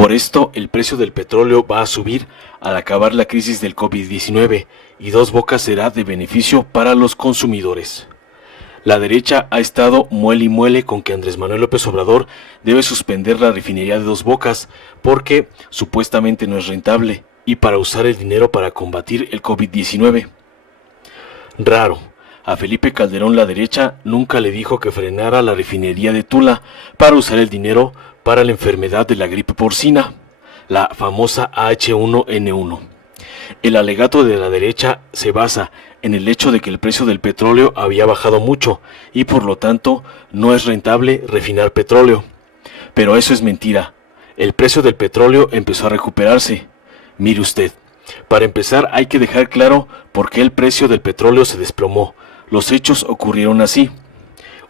Por esto, el precio del petróleo va a subir al acabar la crisis del COVID-19 y Dos Bocas será de beneficio para los consumidores. La derecha ha estado muele y muele con que Andrés Manuel López Obrador debe suspender la refinería de Dos Bocas porque supuestamente no es rentable y para usar el dinero para combatir el COVID-19. Raro, a Felipe Calderón la derecha nunca le dijo que frenara la refinería de Tula para usar el dinero para la enfermedad de la gripe porcina, la famosa H1N1. El alegato de la derecha se basa en el hecho de que el precio del petróleo había bajado mucho y por lo tanto no es rentable refinar petróleo. Pero eso es mentira. El precio del petróleo empezó a recuperarse. Mire usted, para empezar hay que dejar claro por qué el precio del petróleo se desplomó. Los hechos ocurrieron así.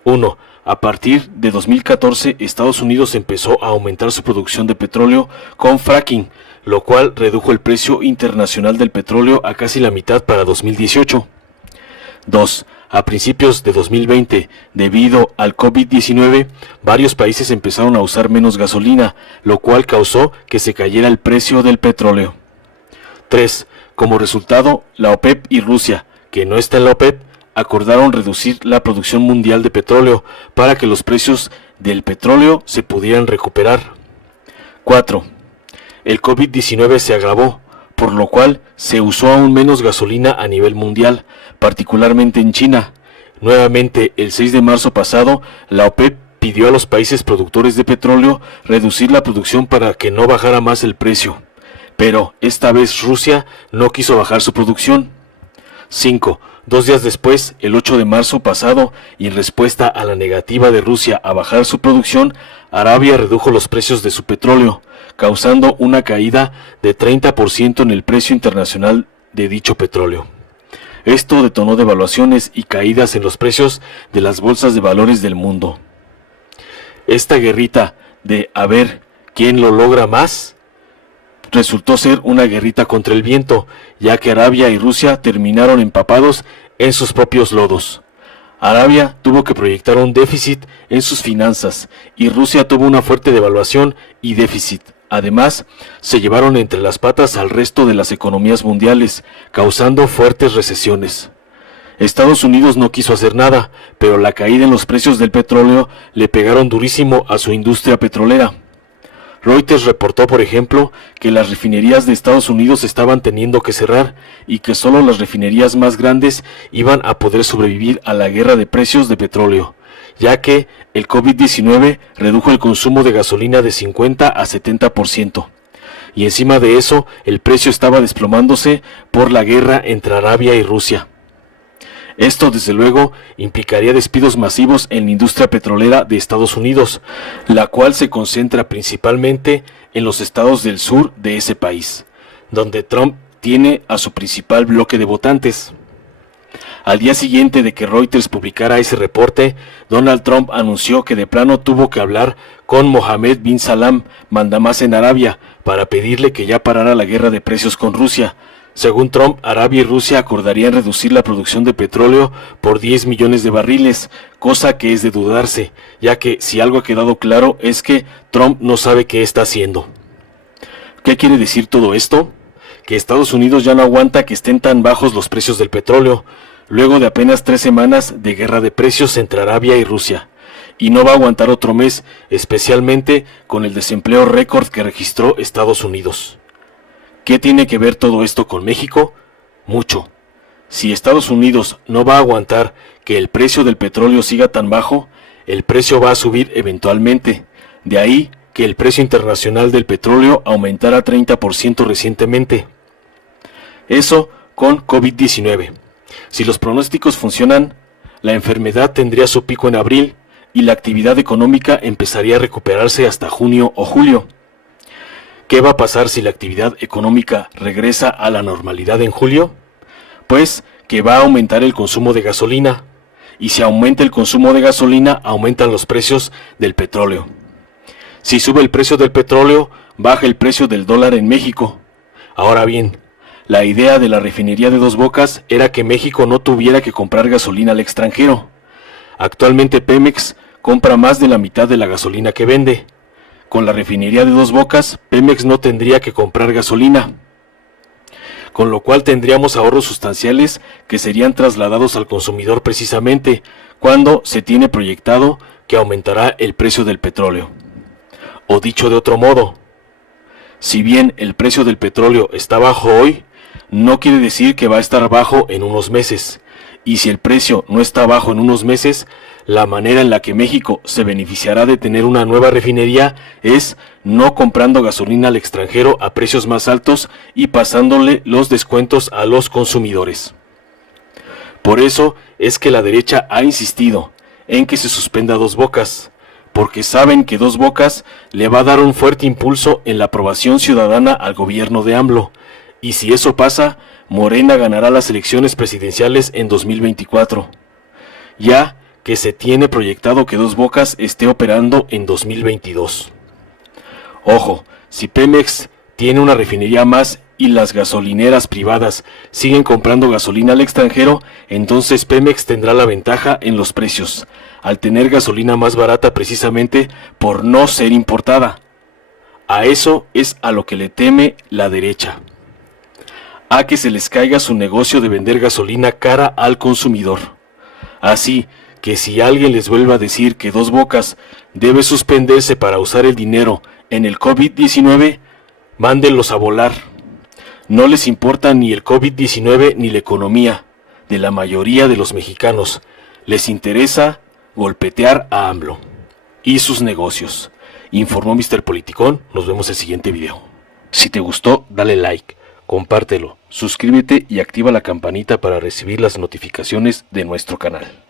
1. A partir de 2014, Estados Unidos empezó a aumentar su producción de petróleo con fracking, lo cual redujo el precio internacional del petróleo a casi la mitad para 2018. 2. A principios de 2020, debido al COVID-19, varios países empezaron a usar menos gasolina, lo cual causó que se cayera el precio del petróleo. 3. Como resultado, la OPEP y Rusia, que no está en la OPEP, acordaron reducir la producción mundial de petróleo para que los precios del petróleo se pudieran recuperar. 4. El COVID-19 se agravó, por lo cual se usó aún menos gasolina a nivel mundial, particularmente en China. Nuevamente, el 6 de marzo pasado, la OPEP pidió a los países productores de petróleo reducir la producción para que no bajara más el precio. Pero esta vez Rusia no quiso bajar su producción. 5. 2 días después, el 8 de marzo pasado, y en respuesta a la negativa de Rusia a bajar su producción, Arabia redujo los precios de su petróleo, causando una caída de 30% en el precio internacional de dicho petróleo. Esto detonó devaluaciones y caídas en los precios de las bolsas de valores del mundo. Esta guerrita de a ver quién lo logra más resultó ser una guerrita contra el viento, ya que Arabia y Rusia terminaron empapados en sus propios lodos. Arabia tuvo que proyectar un déficit en sus finanzas y Rusia tuvo una fuerte devaluación y déficit. Además, se llevaron entre las patas al resto de las economías mundiales, causando fuertes recesiones. Estados Unidos no quiso hacer nada, pero la caída en los precios del petróleo le pegaron durísimo a su industria petrolera. Reuters reportó, por ejemplo, que las refinerías de Estados Unidos estaban teniendo que cerrar y que solo las refinerías más grandes iban a poder sobrevivir a la guerra de precios de petróleo, ya que el COVID-19 redujo el consumo de gasolina de 50 a 70%. Y encima de eso, el precio estaba desplomándose por la guerra entre Arabia y Rusia. Esto, desde luego, implicaría despidos masivos en la industria petrolera de Estados Unidos, la cual se concentra principalmente en los estados del sur de ese país, donde Trump tiene a su principal bloque de votantes. Al día siguiente de que Reuters publicara ese reporte, Donald Trump anunció que de plano tuvo que hablar con Mohammed bin Salman, mandamás en Arabia, para pedirle que ya parara la guerra de precios con Rusia. Según Trump, Arabia y Rusia acordarían reducir la producción de petróleo por 10 millones de barriles, cosa que es de dudarse, ya que si algo ha quedado claro es que Trump no sabe qué está haciendo. ¿Qué quiere decir todo esto? Que Estados Unidos ya no aguanta que estén tan bajos los precios del petróleo, luego de apenas 3 semanas de guerra de precios entre Arabia y Rusia, y no va a aguantar otro mes, especialmente con el desempleo récord que registró Estados Unidos. ¿Qué tiene que ver todo esto con México? Mucho. Si Estados Unidos no va a aguantar que el precio del petróleo siga tan bajo, el precio va a subir eventualmente. De ahí que el precio internacional del petróleo aumentara 30% recientemente. Eso con COVID-19. Si los pronósticos funcionan, la enfermedad tendría su pico en abril y la actividad económica empezaría a recuperarse hasta junio o julio. ¿Qué va a pasar si la actividad económica regresa a la normalidad en julio? Pues que va a aumentar el consumo de gasolina, y si aumenta el consumo de gasolina, aumentan los precios del petróleo. Si sube el precio del petróleo, baja el precio del dólar en México. Ahora bien, la idea de la refinería de Dos Bocas era que México no tuviera que comprar gasolina al extranjero. Actualmente Pemex compra más de la mitad de la gasolina que vende. con la refinería de Dos Bocas, Pemex no tendría que comprar gasolina, con lo cual tendríamos ahorros sustanciales que serían trasladados al consumidor precisamente cuando se tiene proyectado que aumentará el precio del petróleo. O dicho de otro modo, si bien el precio del petróleo está bajo hoy, no quiere decir que va a estar bajo en unos meses. Y si el precio no está bajo en unos meses, la manera en la que México se beneficiará de tener una nueva refinería es no comprando gasolina al extranjero a precios más altos y pasándole los descuentos a los consumidores. Por eso es que la derecha ha insistido en que se suspenda Dos Bocas, porque saben que Dos Bocas le va a dar un fuerte impulso en la aprobación ciudadana al gobierno de AMLO, y si eso pasa, Morena ganará las elecciones presidenciales en 2024, ya que se tiene proyectado que Dos Bocas esté operando en 2022. Ojo, si Pemex tiene una refinería más y las gasolineras privadas siguen comprando gasolina al extranjero, entonces Pemex tendrá la ventaja en los precios, al tener gasolina más barata precisamente por no ser importada. A eso es a lo que le teme la derecha, a que se les caiga su negocio de vender gasolina cara al consumidor. Así que si alguien les vuelve a decir que Dos Bocas debe suspenderse para usar el dinero en el COVID-19, mándenlos a volar. No les importa ni el COVID-19 ni la economía de la mayoría de los mexicanos. Les interesa golpetear a AMLO y sus negocios. Informó Mr. Politicón. Nos vemos en el siguiente video. Si te gustó, dale like, compártelo, suscríbete y activa la campanita para recibir las notificaciones de nuestro canal.